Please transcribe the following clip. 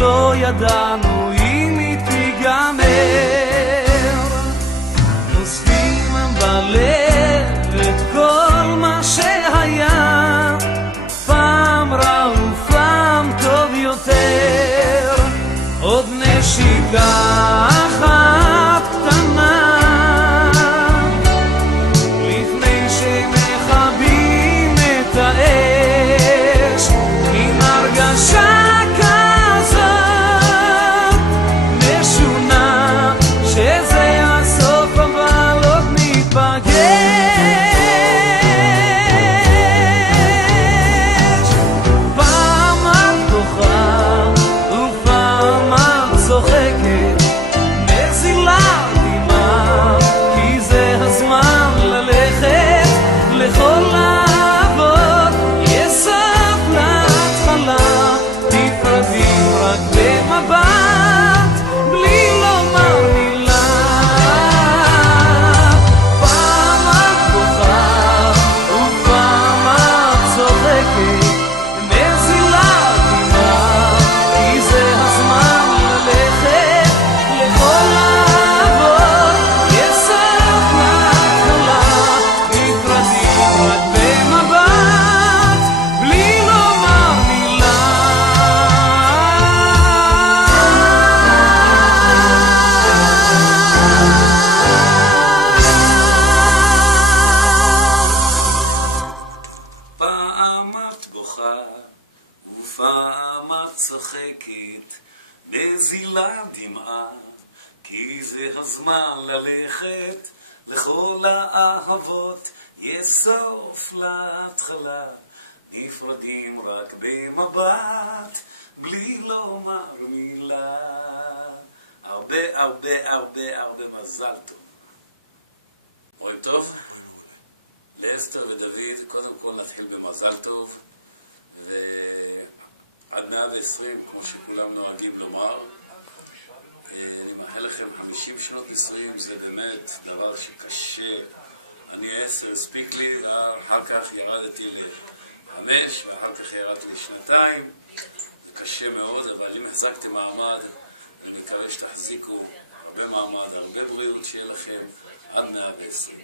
לא ידענו אם היא תיגמר. נוספים בלב את כל מה שהיה, פעם רע ופעם טוב יותר. עוד נשיקה אחת קטנה לפני שמכבים את האש, עם הרגשה כזאת משונה שזה הסוף אבל עוד ניפגש. פעם את בוכה ופעם את צוחקת, מזילה דמעה, כי זה הזמן ללכת לכל האבות. יש סוף להתחלה, נפרדים רק במבט בלי לומר מילה. פעם את בוכה ופעם את צוחקת, מזילה דמעה, כי זה הזמן ללכת לכל האבות. יש סוף להתחלה, נפרדים רק במבט בלי לומר מילה. פעם את בוכה ופעם את צוחקת, מזילה דמעה, כי זה הזמן ללכת לכל האהבות. יש סוף להתחלה, נפרדים רק במבט בלי לומר מילה. הרבה הרבה הרבה הרבה מזל טוב. רואים טוב? לאסתר ודוד, קודם כל נתחיל במזל טוב, ועד 120, כמו שכולם נוהגים לומר. אני מאחל לכם 50 שנות נישואים, זה באמת דבר שקשה. אני 10 הספיק לי, אחר כך ירדתי ל5, ואחר כך ירדתי ל2. זה קשה מאוד, אבל אם החזקתם מעמד, אני מקווה שתחזיקו הרבה מעמד, הרבה בריאות, שיהיה לכם עד 120.